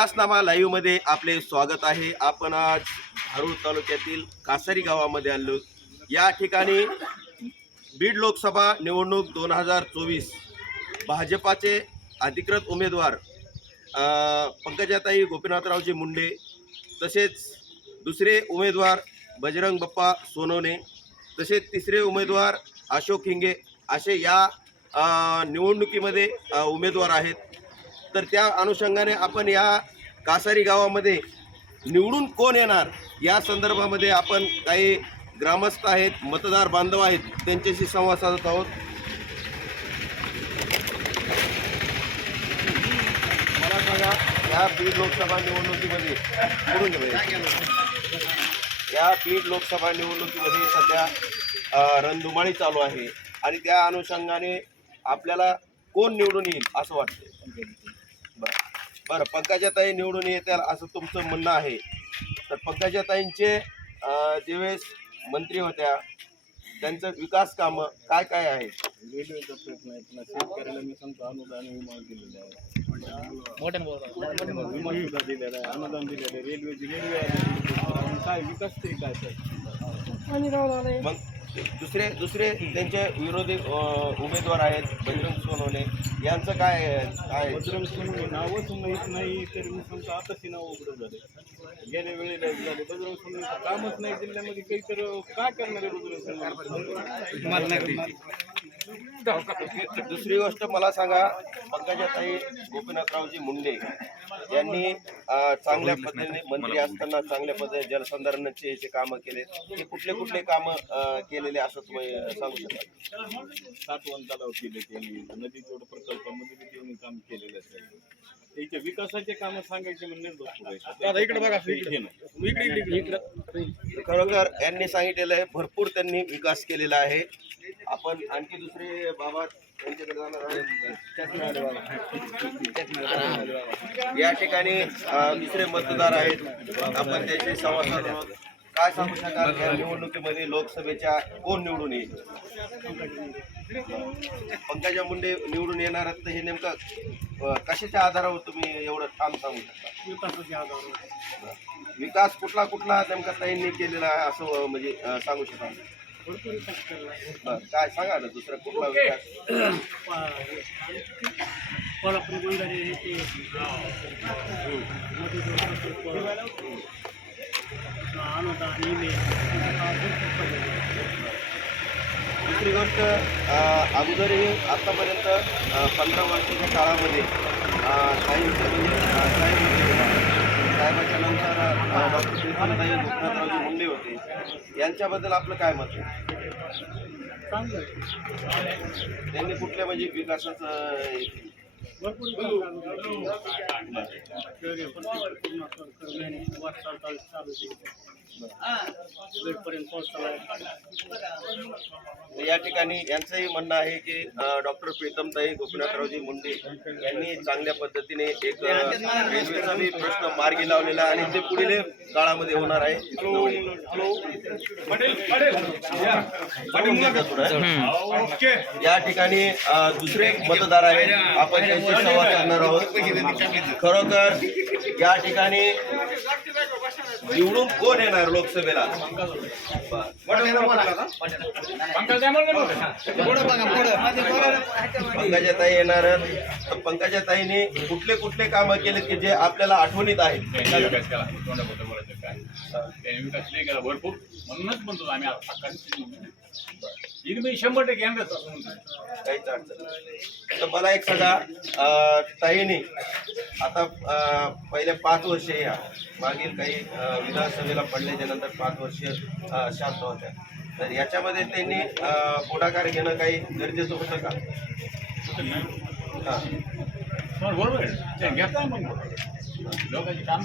विकासनामा लाईव्हमध्ये आपले स्वागत आहे. आपण आज धारूर तालुक्यातील कासारी गावामध्ये आलो. या ठिकाणी बीड लोकसभा निवडणूक दोन हजार चोवीस भाजपाचे अधिकृत उमेदवार पंकजाताई गोपीनाथरावजी मुंडे तसेच दुसरे उमेदवार बजरंग बप्पा सोनवणे तसेच तिसरे उमेदवार अशोक हिंगे असे या निवडणुकीमध्ये उमेदवार आहेत. तर त्या अनुषंगाने आपण या कासारी गावामध्ये निवडून कोण येणार या संदर्भामध्ये आपण काही ग्रामस्थ आहेत मतदार बांधव आहेत त्यांच्याशी संवाद साधत आहोत. मला सांगा या बीड लोकसभा निवडणुकीमध्ये या बीड लोकसभा निवडणुकीमध्ये सध्या रणधुमाळी चालू आहे आणि त्या अनुषंगाने आपल्याला कोण निवडून येईल असं वाटतं बरं पंकजाताई निवडून येतील असं तुमचं म्हणणं आहे. तर पंकजाताईंचे ज्यावेळेस मंत्री होत्या त्यांचं विकास कामं काय काय आहे रेल्वेचा प्रश्न आहे पुन्हा शेतकऱ्याला मी सांगतो अनुदान विमा दिलेलं आहे. विमा सुद्धा दिलेला आहे अनुदान दिलेलं आहे रेल्वेची रेल्वे आहे. काय विकास काय मग दुसरे दुसरे त्यांचे विरोधी उमेदवार आहेत बजरंग सोनवणे. यांचं काय काय? बजरंग सोनवणे नावच माहीत नाही तर मी सांगतो आताच नाव उघडं झाले. गेल्या वेळेला झाले. बजरंग सोनवणे कामच नाही जिल्ह्यामध्ये काही तर काय करणार आहे बजरंग सोनवणे? दुसरी गोष्ट मला सांगा पंकजाताई गोपीनाथरावजी मुंडे यांनी चांगल्या पद्धतीने मंत्री असताना चांगल्या पद्धतीने जलसंधारणाचे जे कामं केले ते कुठले कुठले कामं केलेले असं तुम्ही सांगू शकाल सातवन तलाव केले त्यांनी नदी जोड प्रकल्पामध्ये त्यांनी काम केलेलं आहे. त्याच्या विकासाचे काम सांगायचे म्हणजे इकडे बघा खरोखर यांनी सांगितलेलं आहे भरपूर त्यांनी विकास केलेला आहे. आपण आणखी दुसरे बाबा जाणार. या ठिकाणी दुसरे मतदार आहेत. आपण त्याशी संवाद आहोत. काय सांगू शकाल? या निवडणुकीमध्ये लोकसभेच्या कोण निवडून येईल? पंकजा मुंडे निवडून येणार आहेत तर हे नेमकं कशाच्या आधारावर तुम्ही एवढं ठाम सांगू शकता? विकास कुठला कुठला नेमका ताईंनी केलेला आहे असं म्हणजे सांगू शकाल? बरं, काय सांगा ना दुसरा कुठला विकास? कोल्हापुरी बंधारे ते. अनुदान ईमेल दुसरी गोष्ट अ, अगोदरही आतापर्यंत पंधरा वर्षाच्या काळामध्ये अ, साहेबचे म्हणजे अ, साहेब होते. साहेबाच्या नंतर डॉक्टर गोपीनाथरावजी मुंडे होते यांच्याबद्दल आपलं काय मत आहे. त्यांनी कुठल्या म्हणजे विकासाचं पोहोचला या ठिकाणी यांचंही म्हणणं आहे की डॉक्टर प्रीतमताई गोपीनाथरावजी मुंडे यांनी चांगल्या पद्धतीने एक रेल्वेचा बी प्रश्न मार्गी लावलेला आणि ते पुढील काळामध्ये होणार आहे. या. ठिकाणी दुसरे मतदार आहेत. आपण त्यांशी संवाद साधणार आहोत. खरोखर या ठिकाणी निवडून कोण येणार लोकसभेला? पंकजाताई येणार तर पंकजाताईने कुठले कुठले कामं केले की जे आपल्याला आठवणीत आहेत? भरपूर. म्हणूनच म्हणतो आम्ही इकडे शंभर टक्के काहीच अडचण नाही. तर मला एक सांगा अं, ताईने आता अं, पहिले पाच वर्ष या. मागील काही अं, विधानसभेला पडल्याच्या नंतर पाच वर्ष अं, शांत होत्या. तर याच्यामध्ये त्यांनी अं, पुढाकार घेणं काही गरजेचं होतं का? हां. पण बरोबर आहे. ते घेता मग. लोकांची कामं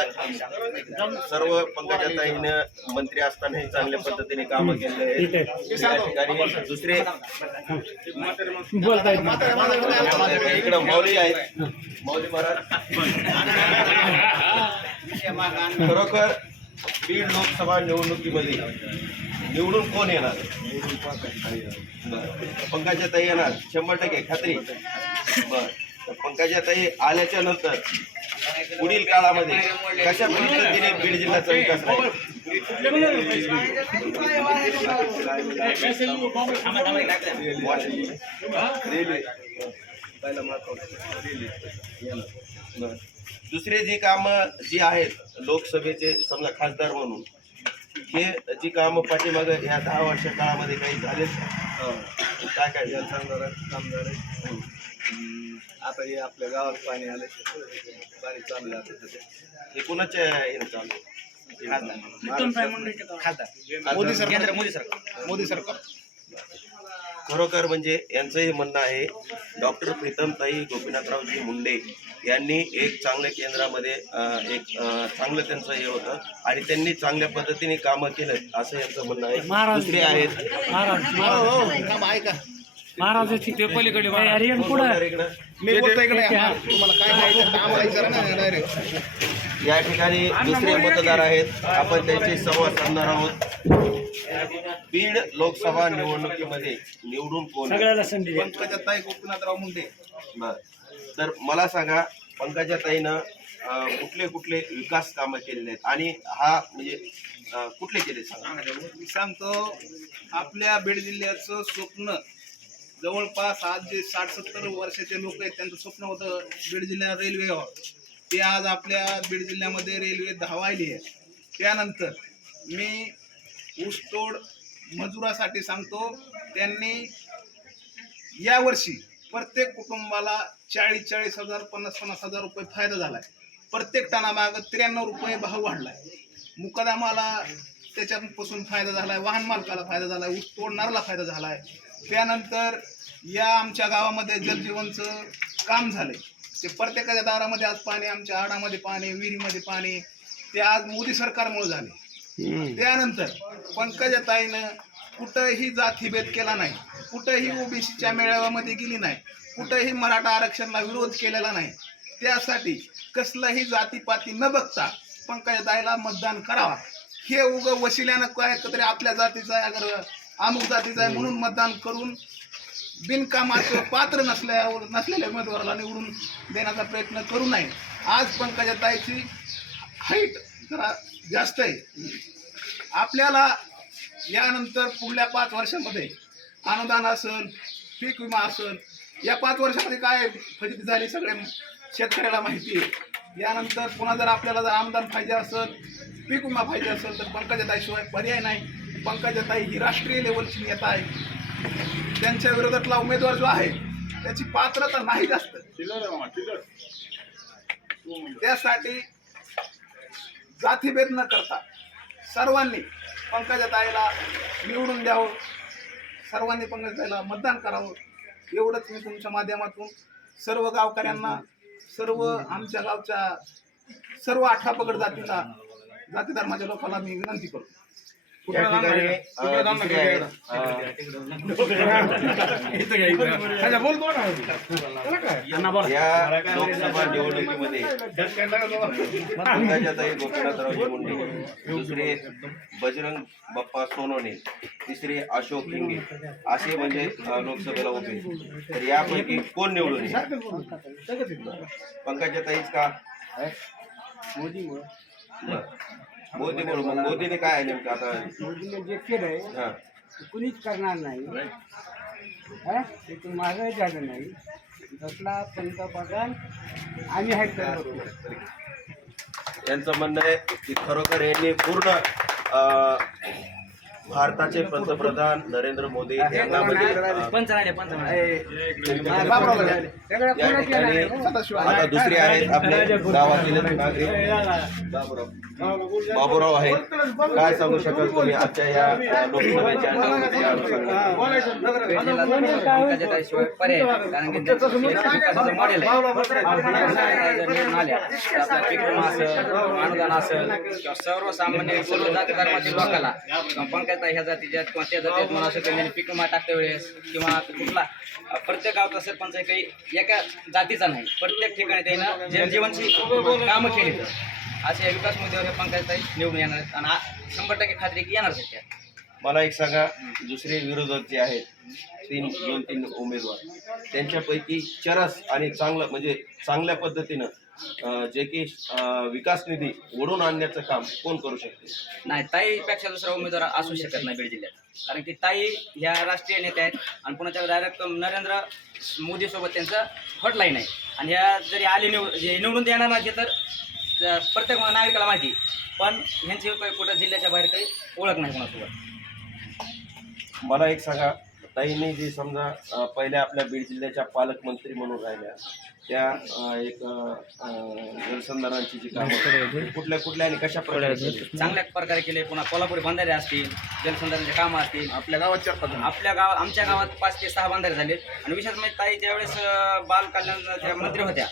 सर्व पंकजाताईनं मंत्री असतानाही चांगल्या पद्धतीने कामं केले ठिकाणी दुसरे इकडं मौली आहेत. मौली महाराज. खरोखर बीड लोकसभा निवडणुकीमध्ये निवडून कोण येणार. पंकजाताई येणार. शंभर टक्के. खात्री? बर. तर पंकजाताई आल्याच्यानंतर पुढील काळामध्ये कशा पद्धतीने बीड जिल्ह्याचा विकास राहील दुसरे जी कामं जी आहेत लोकसभेचे समजा खासदार म्हणून हे जी कामं पाठीमागं ह्या दहा वर्ष काळामध्ये काही झालेच काय काय जलसंधारण काम झालं. आता हे आपल्या गावात पाणी आले पाणी चालू आहे आता सध्या. हे कुणाच्या हे चालू मोदी सरकार. मोदी सरकार. मोदी सरकार. खरोखर म्हणजे यांचंही म्हणणं आहे डॉक्टर प्रीतमताई गोपीनाथरावजी मुंडे यांनी एक चांगल्या केंद्रामध्ये एक चांगलं त्यांचं हे होतं आणि त्यांनी चांगल्या पद्धतीने कामं केलं असं यांचं म्हणणं आहे. दुसरे आहेत. महाराजाची ते पलीकडे मी बोलतो इकडे. हा, तुम्हाला काय ना डायरेक्ट या ठिकाणी दुसरे मतदार आहेत. आपण त्यांची संवाद साधणार आहोत. बीड लोकसभा निवडणुकीमध्ये निवडून कोण पंकजाताई गोपीनाथराव मुंडे. बर. तर मला सांगा पंकजाताईनं कुठले कुठले विकास कामं केलेले आहेत? आणि हा म्हणजे कुठले केले सांगा? मी सांगतो आपल्या बीड जिल्ह्याचं स्वप्न जवळपास आज जे साठ सत्तर वर्षाचे लोक आहेत त्यांचं स्वप्न होतं बीड जिल्ह्यात रेल्वे व्हावं. ते आज आपल्या बीड जिल्ह्यामध्ये रेल्वे धावायली आहे. त्यानंतर मी ऊसतोड मजुरासाठी सांगतो त्यांनी यावर्षी प्रत्येक कुटुंबाला चाळीस चाळीस हजार पन्नास पन्नास हजार रुपये फायदा झाला आहे प्रत्येक टनामागं त्र्याण्णव रुपये भाव वाढला आहे मुकदामाला त्याच्यापासून फायदा झाला आहे वाहन मालकाला फायदा झाला आहे ऊस तोडणाऱ्याला फायदा झाला आहे त्यानंतर या आमच्या गावामध्ये जलजीवनचं काम झालं आहे ते प्रत्येकाच्या दारामध्ये आज पाणी आमच्या आडामध्ये पाणी विहिरीमध्ये पाणी ते आज मोदी सरकारमुळे झाले. त्यानंतर पंकजाताईनं कुठंही जातीभेद केला नाही कुठंही ओबीसीच्या मेळाव्यामध्ये गेली नाही कुठंही मराठा आरक्षणाला विरोध केलेला नाही. त्यासाठी कसलाही जातीपाती न बघता पंकजाताईला मतदान करावा. हे उग वशिल्यानं काय तरी आपल्या जातीचा आहे अगर अमुक जातीचा आहे म्हणून मतदान करून बिनकामाचं पात्र नसल्यावर नसलेल्या उमेदवाराला निवडून देण्याचा प्रयत्न करू नये. आज पंकजाताईची हाईट जरा जास्त आहे. आपल्याला यानंतर पुढल्या पाच वर्षामध्ये अनुदान असेल पीक विमा असेल या पाच वर्षामध्ये काय फजिती झाली सगळे शेतकऱ्याला माहिती आहे. यानंतर पुन्हा जर आपल्याला जर अनुदान पाहिजे असेल पीक विमा पाहिजे असेल तर पंकजाताईशिवाय पर्याय नाही. पंकजाताई ही राष्ट्रीय लेवलची नेता आहे. त्यांच्या विरोधातला उमेदवार जो आहे त्याची पात्रता नाही जास्त त्यासाठी जातीभेद न करता सर्वांनी पंकजाताईला निवडून द्यावं सर्वांनी पंकजाताईला मतदान करावं एवढंच मी तुमच्या माध्यमातून सर्व गावकऱ्यांना सर्व आमच्या गावच्या सर्व अठरा पगड जातीला जाती धर्माच्या लोकांना मी विनंती करतो. या ठिकाणी अं, दुसरे आहेत अं, या लोकसभा निवडणुकीमध्ये पंकजाताई गोपीनाथरावजी मुंडे दुसरे बजरंग बाप्पा सोनवणे तिसरे अशोक हिंगे असे म्हणजे अं, लोकसभेला उभे. तर यापैकी कोण निवडून येईल? पंकजाताईच का? बरं. मोदी मग मोदीने काय आहे नेमकं आता? मोदीने जे केलंय हा. ते कुणीच करणार नाही. हा? ते माझंही झालं नाही. तसला पंतप्रधान आम्ही आहेत त्याबरोबर. यांचं म्हणणं आहे की खरोखर यांनी पूर्ण अं, भारताचे पंतप्रधान नरेंद्र मोदी यांना म्हणजे आता दुसरे आहेत आपले गावातील नागरिक. बाबूराव. आहेत काय सांगू शकाल तुम्ही? आजच्या या लोकसभेच्या अनुदान असेल किंवा सर्वसामान्य जाती लोकांना आता ह्या जातीच्या कोणत्या जातीत म्हणा असं त्यांनी पीक विमा वेळेस किंवा कुठला. प्रत्येक गावचा सरपंच काही एका जातीचा नाही. प्रत्येक ठिकाणी त्यानं जनजीवनची कामं केली असे विकास मुद्द्यावर हे निवडून येणार आहेत. आणि शंभर टक्के खात्री की येणार आहेत त्या. मला एक सांगा दुसरे विरोधक जे आहेत तीन दोन तीन उमेदवार त्यांच्यापैकी चरस आणि चांगलं म्हणजे चांगल्या पद्धतीनं जे की विकास निधी ओढून आणण्याचं काम कोण करू शकते? नाही ताईपेक्षा दुसरा उमेदवार असू शकत नाही बीड जिल्ह्यात. कारण की ताई ह्या राष्ट्रीय नेत्या आहेत आणि पुण्याच्या डायरेक्ट नरेंद्र मोदी सोबत त्यांचं हॉटलाईन आहे. आणि ह्या जरी आले निवड निवडून देणार नाही तर प्रत्येक नागरिकाला माहिती पण ह्यांची काही कुठं जिल्ह्याच्या बाहेर काही ओळख नाही कोणासोबत. मला एक सांगा ताईंनी जी समजा पहिल्या आपल्या बीड जिल्ह्याच्या पालकमंत्री म्हणून राहिल्या त्या एक जलसंधारणाची जी कामं कुठल्या कुठल्या आणि कशा प्रकारे केली? चांगल्या प्रकारे केले. पुन्हा कोल्हापुरी बंधारे असतील जलसंधारणाचे कामं असतील आपल्या गावाच्या आपल्या गाव आमच्या गावात पाच ते सहा बंधारे झाले आणि विशेष म्हणजे ताई ज्यावेळेस अं, बाल कल्याणाच्या मंत्री होत्या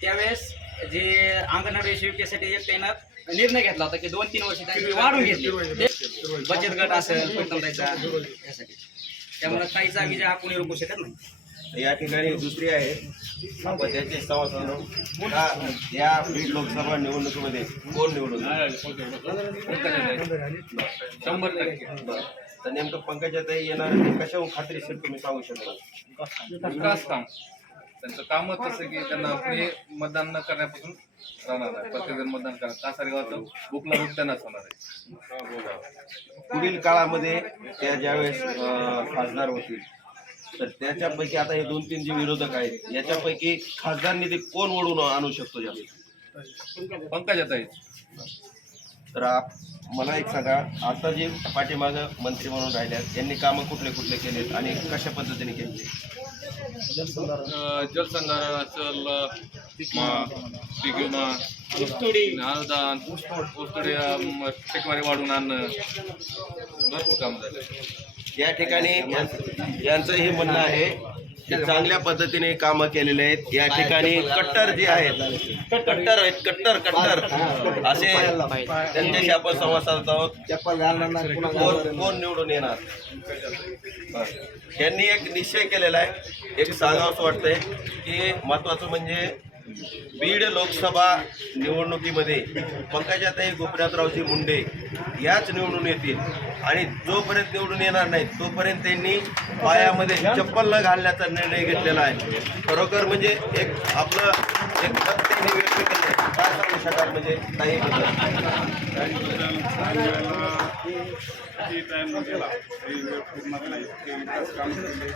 त्यावेळेस जे अंगणवाडी सेविकेसाठी एक त्यानं निर्णय घेतला होता की दोन तीन वर्ष वाढून घेतली. ते बचत गट असेल यासाठी. त्यामुळे ताईचा विजय हा कोणी रोखू शकत नाही या ठिकाणी दुसरी आहे आपण त्याचे साधू. या- बीड लोकसभा निवडणुकीमध्ये कोण निवडून शंभर टक्के बरं. तर नेमकं पंकजाताई येणार ते कशाहून खात्रीशीर तुम्ही सांगू शकता विकास काम त्यांचं कामच तसं की त्यांना कुणी मतदान न करण्यापासून राहणार आहे. प्रत्येकजण मतदान करणार कासारी गावाचं बुकला रूप त्यांनाच होणार आहे. पुढील काळामध्ये त्या ज्यावेळेस अं, खासदार होतील तर त्याच्यापैकी आता हे दोन तीन जे विरोधक आहेत याच्यापैकी खासदार निधी कोण ओढून आणू शकतो यावेळी पंकजाताई. तर आप- मला एक सांगा आता जे पाठीमागं मंत्री म्हणून राहिल्यात यांनी कामं कुठले कुठले केलेत आणि कशा पद्धतीने केले जलसंधारण असेल अनुदान ऊसतोडी. टक्केवारी वाढवून आणणं भरपूर काम झालं. या ठिकाणी यां- यांचं हे म्हणणं आहे चांगल्या पद्धतीने कामं केलेले आहेत. या ठिकाणी कट्टर जे आहेत कट्टर आहेत कट्टर कट्टर. असे त्यांच्याशी आपण संवाद साधत आहोत. कोण निवडून येणार? त्यांनी एक निश्चय केलेला आहे. एक सांगावंसं वाटतंय की महत्वाचं म्हणजे बीड लोकसभा निवडणुकीमध्ये पंकजाताई गोपीनाथरावजी मुंडे याच निवडून येतील. आणि जोपर्यंत निवडून येणार नाहीत तोपर्यंत त्यांनी पायामध्ये चप्पल न घालण्याचा निर्णय घेतलेला आहे. खरोखर म्हणजे एक आपलं एक पत्तेने व्यक्त केले काय सांगू शकाल म्हणजे नाही टाइम गेला काही पूर्ण नाही इतके विकास काम केले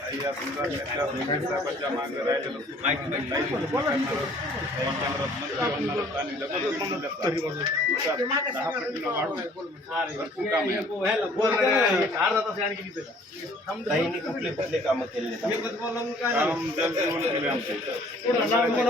काही या समजा मागे राहिलेलं माहिती नाही काही कुठले कुठले कामं केले काम जलजीवन केले आमच्या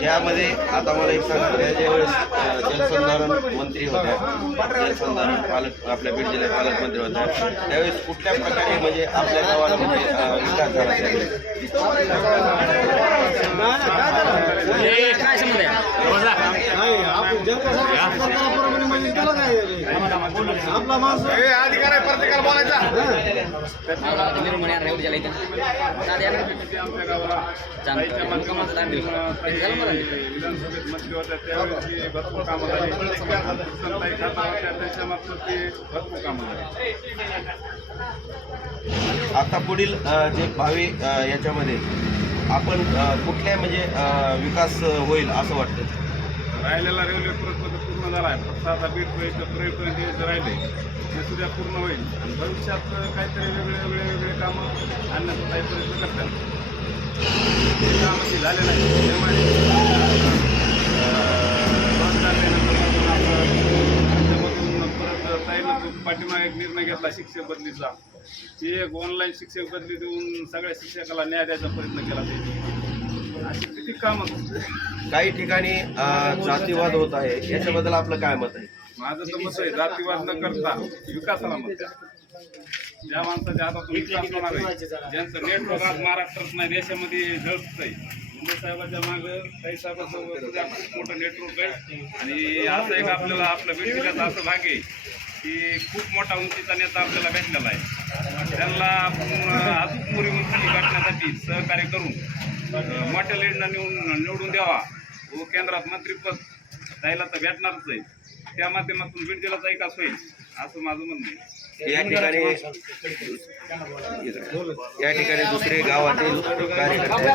यामध्ये आता मला एक सांगा त्या ज्यावेळेस जलसंधारण मंत्री होत्या जलसंधारण पालक आपल्या बीड जिल्ह्यात पालकमंत्री होत्या त्यावेळेस कुठल्या प्रकारे म्हणजे आपल्या गावाला म्हणजे विकास झाला त्यावेळेस? आता पुढील जे भावी याच्यामध्ये आपण कुठल्या म्हणजे विकास होईल असं वाटतं? राहिलेला रेल्वे झाला आहे फक्त आता बीड पर्यंत पर्यंत जे राहिले ते सुद्धा पूर्ण होईल. आणि भविष्यात काहीतरी वेगळे वेगळे वेगळे कामं आणण्याचा काही प्रयत्न करतात. ते कामं ते झाले नाही. त्यामुळे रोजगार देण्यासंदर्भात परत ताईनं पाठीमागे एक निर्णय घेतला शिक्षक बदलीचा. ती एक ऑनलाईन शिक्षक बदली देऊन सगळ्या शिक्षकाला न्याय द्यायचा प्रयत्न केला त्यांनी. अशी किती कामं काही ठिकाणी जातीवाद होत आहे. याच्याबद्दल आपलं काय मत आहे? माझं तर मत आहे जातीवाद न करता विकासाला मत द्या. ज्या माणसाच्या हातात विकास होणार आहे ज्यांचं नेटवर्क आज महाराष्ट्रात नाही देशामध्ये झळकत आहे मुंबई साहेबाच्या मागं काही साहेबांचं खूप मोठं नेटवर्क आहे. आणि असं एक आपल्याला आपलं बीड असं भाग आहे. की खूप मोठा उंचीचा नेता आपल्याला भेटलेला आहे. त्यांना आपण अजून मोरी उंची गाठण्यासाठी सहकार्य करून मोठ्या लीडनं निवडून निवडून द्यावा. व केंद्रात मंत्रीपद जायला तर भेटणारच आहे. त्या माध्यमातून बीड जिल्ह्याचा विकास होईल असं माझं म्हणणं आहे. या ठिकाणी या ठिकाणी दुसरे गावातील कार्यकर्ते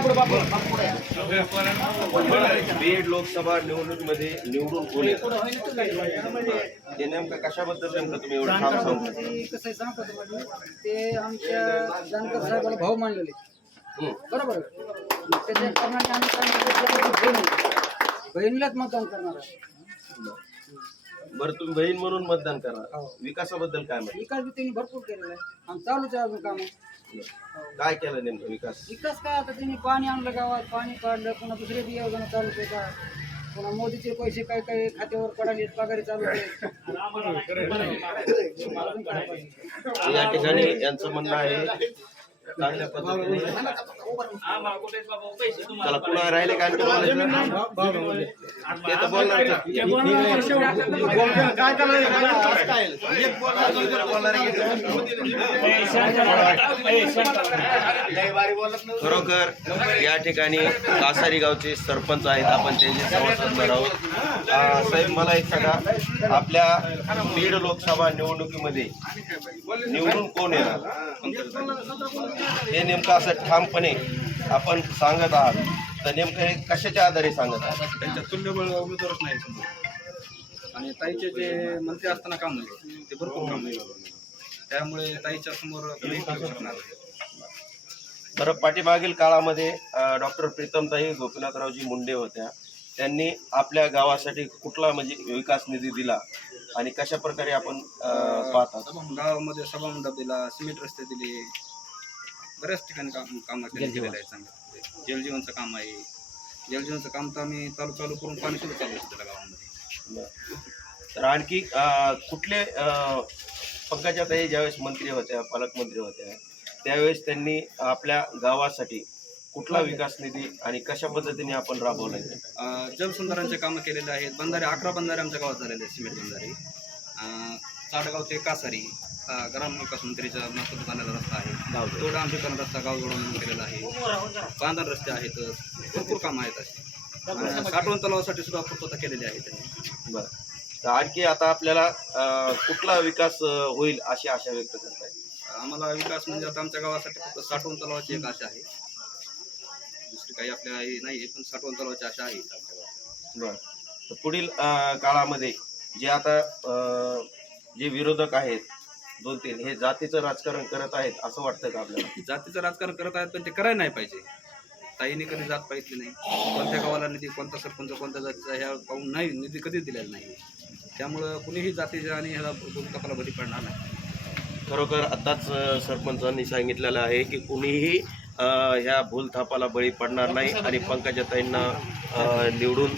बीड लोकसभा निवडणुकीमध्ये निवडून कोण येतात ते नेमकं कशाबद्दल नेमकं तुम्ही एवढं ठाम सांगता ते कसं आहे सांगतो तुम्हाला. ते आमच्या जानकर साहेबाला भाऊ मानलेले. बरोबर? त्याच्या कारणाने आम्ही सांगितलं. बहिणीलाच मतदान करणार आहे बरं तुम्ही बहीण म्हणून मतदान करा. विकासाबद्दल काय माहिती विकास बी त्यांनी भरपूर केलेला आहे. आणि चालूच आहे अजून कामं. काय केलं नेमकं विकास? विकास काय आता त्यांनी पाणी आणलं गावात पाणी काढलं पुन्हा दुसरे बी योजना चालू होत्या पुन्हा मोदीचे पैसे काय काय खात्यावर पडाले पगारी चालू आहेत. अजून काय पाहिजे? या ठिकाणी यांचं म्हणणं आहे चांगल्या पद्धतीने. चला पुन्हा राहिले का? आणखी बोलायचं? ते तर बोलणार खरोखर या ठिकाणी कासारी गावचे सरपंच आहेत. आपण त्यांचे संवाद साधणार आहोत. अं, साहेब मला एक सांगा. आपल्या बीड लोकसभा निवडणुकीमध्ये निवडून कोण येणार? हे नेमकं असं ठामपणे आपण सांगत आहात. तर नेमकं हे कशाच्या आधारे सांगत आहात? त्यांच्या तुल्यबळ उमेदवारच नाही आणि ताईचे जे मंत्री असताना काम झाले ते भरपूर काम झाले. त्यामुळे ताईच्या समोर शकणार नाही. बरं पाठीमागील काळामध्ये डॉक्टर प्रीतमताई गोपीनाथरावजी मुंडे होत्या. त्यांनी आपल्या गावासाठी कुठला म्हणजे विकास निधी दिला आणि कशा प्रकारे आपण पाहतात? गावामध्ये सभामंडप दिला सिमेंट रस्ते दिले बऱ्याच ठिकाणी काम काम केलेलं आहे चांगलं. जलजीवनचं काम आहे. जलजीवनचं काम तर आम्ही चालू चालू करून पाणी सुद्धा चालू असतं त्या गावामध्ये. तर आणखी कुठले पंकजाताई ज्यावेळेस मंत्री होत्या पालकमंत्री होत्या त्यावेळेस त्यांनी आपल्या गावासाठी कुठला विकास निधी आणि कशा पद्धतीने आपण राबवला जलसुंदरांचे कामं केलेले आहेत. बंधारे अकरा बंधारे आमच्या गावात झालेले आहेत सिमेंट बंधारे. अं, चाडगाव ते कासारी ग्रामविकास मंत्रीच्या मार्फत झालेला रस्ता आहे. तो डांबरीकरण रस्ता गाव जोडून केलेला आहे. बांधण रस्ते आहेत भरपूर कामं आहेत अशी अं, साठवण तलावासाठी सुद्धा पूर्तता केलेली आहे त्यांनी. बरं. तर आणखी आता आपल्याला कुठला विकास होईल अशी आशा व्यक्त करताय? आम्हाला विकास म्हणजे आता आमच्या गावासाठी फक्त साठवण तलावाची एक आशा आहे. दुसरी काही आपल्या हे नाही आहे पण साठवण तलावाची आशा आहे. आमच्या गावात बरं. तर पुढील काळामध्ये जे आता जे विरोधक आहेत दोन तीन हे जातीचं राजकारण करत आहेत असं वाटतं का आपल्याला? जातीचं राजकारण करत आहेत पण ते करायला नाही पाहिजे. ताईने कधी जात पाहिजे नाही. कोणत्या गावाला निधी कोणता सरपंच कोणत्या जातीचा ह्या पाहून नाही निधी कधीच दिलेला नाही. त्यामुळं कुणीही जातीच्या आणि ह्याला भूमिकाला बळी पडणार नाही. खरोखर आताच अ, सरपंचांनी सांगितलेलं आहे की कुणीही ह्या भूलथापाला बळी पडणार नाही आणि पंकजाताईंना निवडून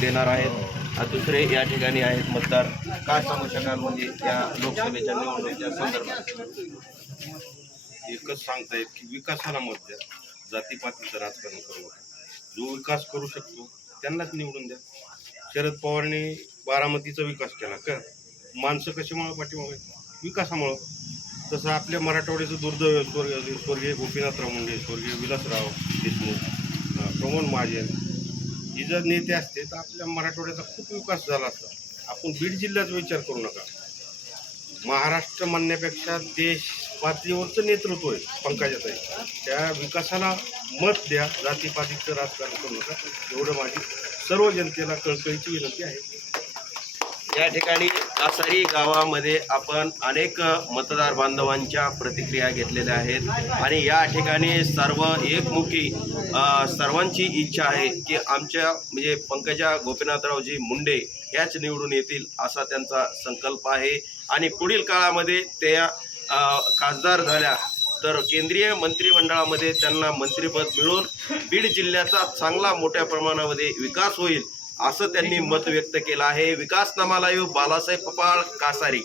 देणार आहेत. दुसरे या ठिकाणी आहेत मतदार. काय सांगू शकाल म्हणजे या लोकसभेच्या निवडणुकीच्या संदर्भात? एकच सांगता येत की विकासाला मत द्या. जातीपातीचं राजकारण करू नका. जो विकास करू शकतो त्यांनाच निवडून द्या. शरद पवारने बारामतीचा विकास केला का? माणसं कशामुळं पाठीमागे विकासामुळं. तसं आपल्या मराठवाड्याचं दुर्दैव स्वर्गीय स्वर्गीय गोपीनाथराव मुंडे स्वर्गीय विलासराव देशमुख प्रमोद महाजन हे जर नेते असते तर आपल्या मराठवाड्याचा खूप विकास झाला असता. आपण बीड जिल्ह्याचा विचार करू नका. महाराष्ट्र म्हणण्यापेक्षा देश पातळीवरचं नेतृत्व आहे पंकजाताई त्या विकासाला मत द्या जातीपातीचं राजकारण करू नका. एवढं माझी सर्व जनतेला कळकळीची विनंती आहे. या ठिकाणी आसारी गावामध्ये आपण अनेक मतदार बांधवांच्या प्रतिक्रिया घेतलेल्या आहेत. आणि या ठिकाणी सर्व एकमुखी सर्वांची इच्छा आहे की आमच्या म्हणजे पंकजा गोपीनाथरावजी मुंडे ह्याच निवडून येतील असा त्यांचा संकल्प आहे. आणि पुढील काळामध्ये त्या खासदार झाल्या तर केंद्रीय मंत्रिमंडळामध्ये त्यांना मंत्रिपद मिळून बीड जिल्ह्याचा चांगला मोठ्या प्रमाणामध्ये विकास होईल. असं त्यांनी मत व्यक्त केलं आहे. विकास नामाला बालासाहेब पपाळ कासारी.